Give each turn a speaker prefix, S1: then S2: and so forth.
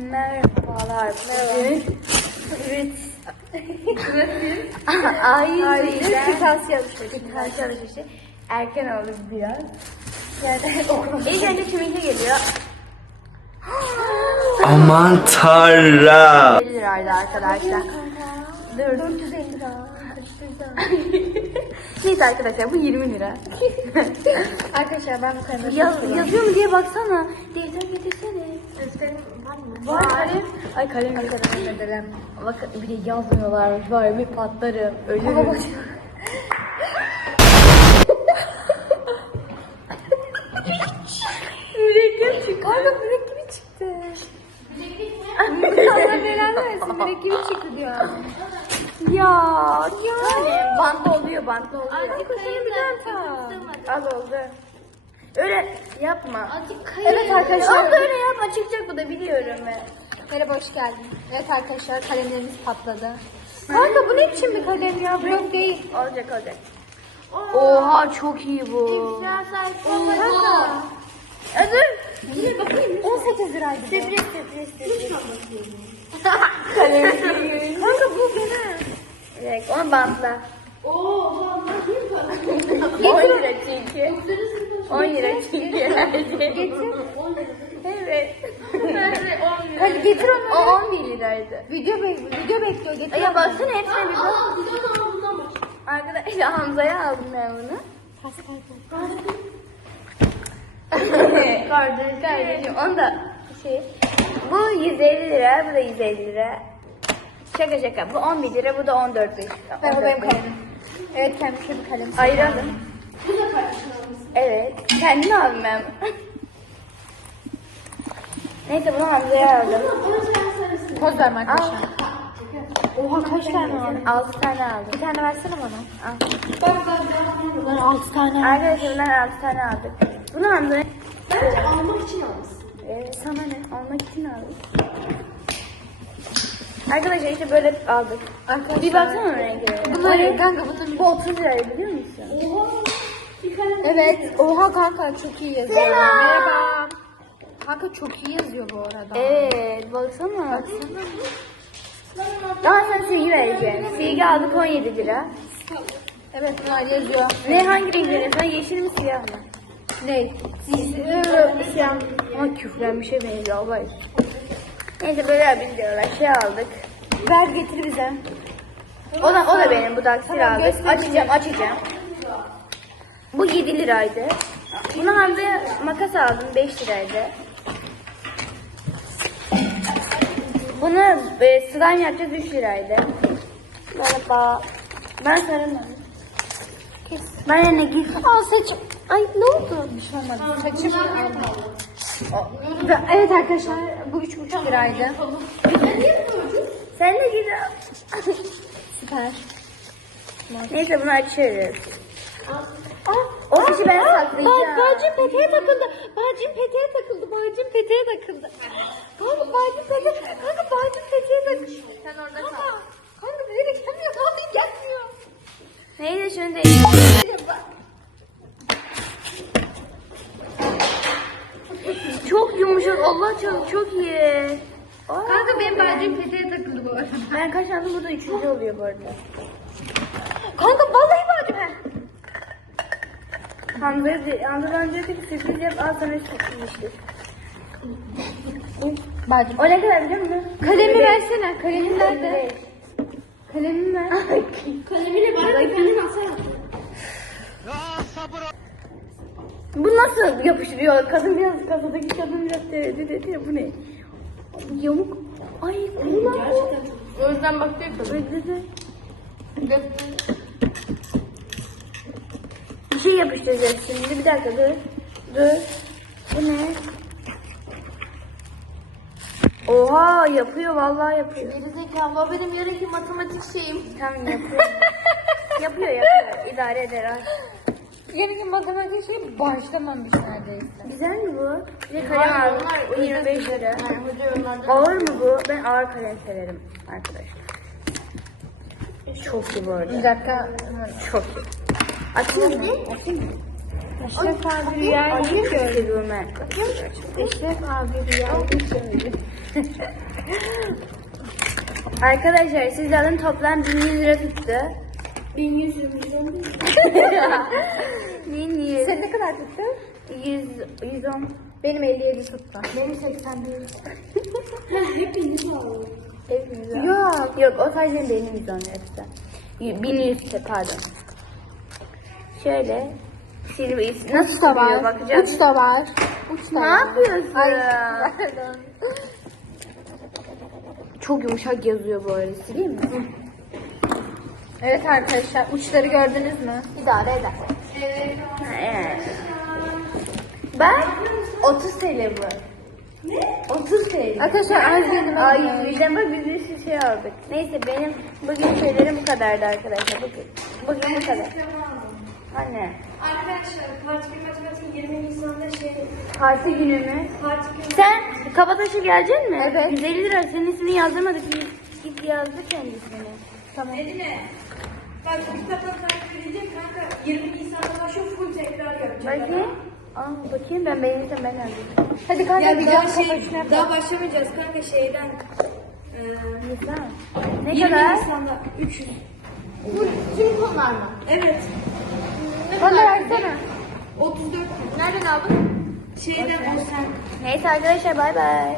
S1: Merhabalar. Bugün Evet.
S2: Alışveriş.
S1: İktisasi alışverişi. Erken oldu biraz. Yani İlk önce kiminki geliyor?
S3: Aman tanrım.
S1: 50 liraydı arkadaşlar. Dur.
S2: 450 lira.
S1: Neyse arkadaşlar bu 20 lira.
S2: Arkadaşlar ben bu kalemleri
S1: Yaz, yazıyor mu diye baksana. Defter getirsene.
S2: Var
S1: kalem. Ay kalem.
S2: Kalem.
S1: Bak bir de yazmıyorlarmış. Var bir patlarım. Ölürüm. Mürekkep çıktı.
S2: Kanka mürekkebi çıktı. Allah belanı versin mürekkebi çıktı diyor.
S1: Ya. Ya. Bantlı oluyor bantlı oluyor.
S2: Kuşunu bir daha tak.
S1: Az oldu. Öyle yapma.
S2: Evet arkadaşlar.
S1: Oldu öyle yapma. Çıkacak bu da biliyorum ben.
S2: Merhaba hoş geldin. Evet arkadaşlar kalemlerimiz patladı. Kanka bu ne biçim bir kalem ya? Bu yok değil.
S1: Olacak olacak. Oha çok iyi bu.
S2: Kanka.
S1: Özür.
S2: Yine bakayım. 18 liraydı. bu.
S1: Sürpriz sürpriz sürpriz.
S2: Kanka bu gene.
S1: Evet, onu bantla.
S2: Oo,
S1: 10 lira çünkü. 10 lira çünkü.
S2: Getir.
S1: Evet.
S2: Hadi getir
S1: O
S2: onu.
S1: 11 liraydı.
S2: Video, bek video bekliyor. Getir.
S1: Ya baksana hepsine bir bak. Arkadaşlar Hamza'ya aldım ben bunu.
S2: Pas kaldı.
S1: Kardeş kardeşim. Onu da şey. Bu 150 lira, bu da 150 lira. Şaka şaka. Bu 11 lira, bu da 14 lira.
S2: Ben bu benim kalemim. Evet kendime bir kalem.
S1: Ayıralım. Evet. Kendimi aldım ben. Neyse bunu Hamza'ya aldım.
S2: Poz verme
S1: Al.
S2: arkadaşlar. Oha kaç tane var?
S1: 6 tane aldım.
S2: Bir tane versene bana.
S1: Al.
S2: Bunlar 6 tane.
S1: Arkadaşlar bundan 6 tane aldık. Bunu Hamza'ya...
S2: Almak için almışsın.
S1: Evet, sana ne? Almak için aldım. Arkadaşlar işte böyle aldık.
S2: Arkadaşlar.
S1: Bir baksana renklerine.
S2: Bunlar kanka bunlar.
S1: Bu 30 liraydı biliyor musun?
S2: Evet. Oha kanka çok iyi yazıyor.
S1: Selam.
S2: Merhaba. Kanka çok iyi yazıyor bu arada.
S1: Evet, baksana. Daha sana silgi vereceğim. Silgi aldık 17 lira.
S2: Evet bunlar yazıyor.
S1: Ne hangi renk veriyorsun? Yeşil mi siyah mı?
S2: Ne?
S1: Siyah. Ama küflenmişe benziyor abay. Neyse böyle bir diyorlar. Şey aldık.
S2: Ver getir bize.
S1: O da, o da benim bu daksir
S2: Tamam,
S1: aldık. Açacağım açacağım. Bu 7 liraydı. Bunu Hamza'ya makas aldım 5 liraydı. Bunu e, slime yapacağız 3 liraydı. Merhaba. Ben sarılmadım.
S2: Kes.
S1: Ben yerine git.
S2: Aa saçım. Ay ne oldu? Bir şey olmadı. Saçım Ve- Evet arkadaşlar bu üç buçuk liraydı.
S1: Sen de git.
S2: Süper.
S1: Neyse bunu açıyoruz. O fişi ben saklayacağım.
S2: Bağcım peteğe takıldı. Bağcım peteğe takıldı. Bağcım peteğe takıldı. Kanka bağcım peteğe Kanka bağcım peteğe takıldı. Sen orada kal. Kanka nereye gelmiyor? Kanka gelmiyor.
S1: Neyse şunu değiştirelim. Çok yumuşak. Allah çok çok iyi. Aa,
S2: Kanka benim bağcım peteğe takıldı bu arada.
S1: Ben kaç aldım? Bu da üçüncü oluyor bu arada.
S2: Kanka. Heh.
S1: Hamza'ya de- Hamza'dan diyor ki sürpriz yap al sana sürpriz işte.
S2: Bağcım.
S1: O ne kadar biliyor musun?
S2: Kalemi versene. Kalemin nerede? Kalemimi ver.
S1: Kalemini bana bir kalem alsana. Bu nasıl yapıştırıyor? Kadın biraz kasadaki kadın biraz dedi dedi bu ne? Yamuk. Ay kulak bu.
S2: Özden bakıyor
S1: Dedi. Bir şey yapıştıracağız şimdi. Bir dakika dur. Dur. Bu ne? Oha yapıyor vallahi yapıyor.
S2: Gerizekalı o benim yarınki matematik şeyim.
S1: Tamam yapıyor. yapıyor yapıyor. İdare eder. ay.
S2: Yarınki matematik şeyi başlamamış neredeyse.
S1: Güzel mi bu? Bir de kalem aldım. O 25 lira.
S2: hoca onlardan.
S1: Ağır mı bu? Ben ağır kalem severim arkadaşlar. Çok iyi bu arada.
S2: Bir dakika.
S1: Çok iyi. Açayım mı? Açayım mı?
S2: Eşref abi rüyayı
S1: Acı
S2: gördü.
S1: ben.
S2: Eşref abi rüyayı gördü.
S1: Arkadaşlar siz alın toplam 1100 lira tuttu.
S2: 1100 milyon.
S1: 1100.
S2: Sen ne kadar tuttu?
S1: 100, 110.
S2: Benim 57 tuttu.
S1: Benim 81.
S2: Hepiniz alın.
S1: Hepimiz var.
S2: Yok.
S1: Yok o sadece benim 110 lirası. 1100 ise pardon. Şöyle. Silvi nasıl
S2: Uç da var.
S1: bakacağız.
S2: Uç da var. Uç da
S1: Ne
S2: var.
S1: yapıyorsun?
S2: Ay, pardon.
S1: Çok yumuşak yazıyor bu arada. Sileyim mi?
S2: Evet arkadaşlar uçları gördünüz mü? İdare eder.
S1: Evet. Bak 30 TL bu. Ne? 30 TL.
S2: Arkadaşlar az yedim.
S1: Ay bak biz bir sürü şey aldık. Neyse benim bugün şeylerim bu kadardı arkadaşlar. Bugün, bugün bu kadar. Anne.
S4: Arkadaşlar parti gün matematik 20 Nisan'da şey
S1: Parti günü mü?
S4: parti gün
S1: Sen Kabataş'a gelecek mi?
S2: Evet.
S1: 150 lira senin ismini yazdırmadık. Git, git yazdı kendisini.
S2: Tamam.
S4: Edine. Bak kitaptan takip edeceğim kanka 20 Nisan'da başlıyor full tekrar yapacağım.
S1: Bakayım. Aa, bakayım ben beğenirsem ben yazayım.
S2: Hadi kanka
S4: Ya
S2: bir
S4: daha
S2: daha
S4: şey daha başlamayacağız kanka şeyden. Ee,
S1: Nisan. Ne
S4: 20
S1: kadar?
S4: Nisan'da 300.
S2: Tüm konular mı?
S4: Evet.
S1: Bana versene.
S4: 34
S2: Nereden aldın?
S4: şeyden.
S1: Neyse arkadaşlar bay bay.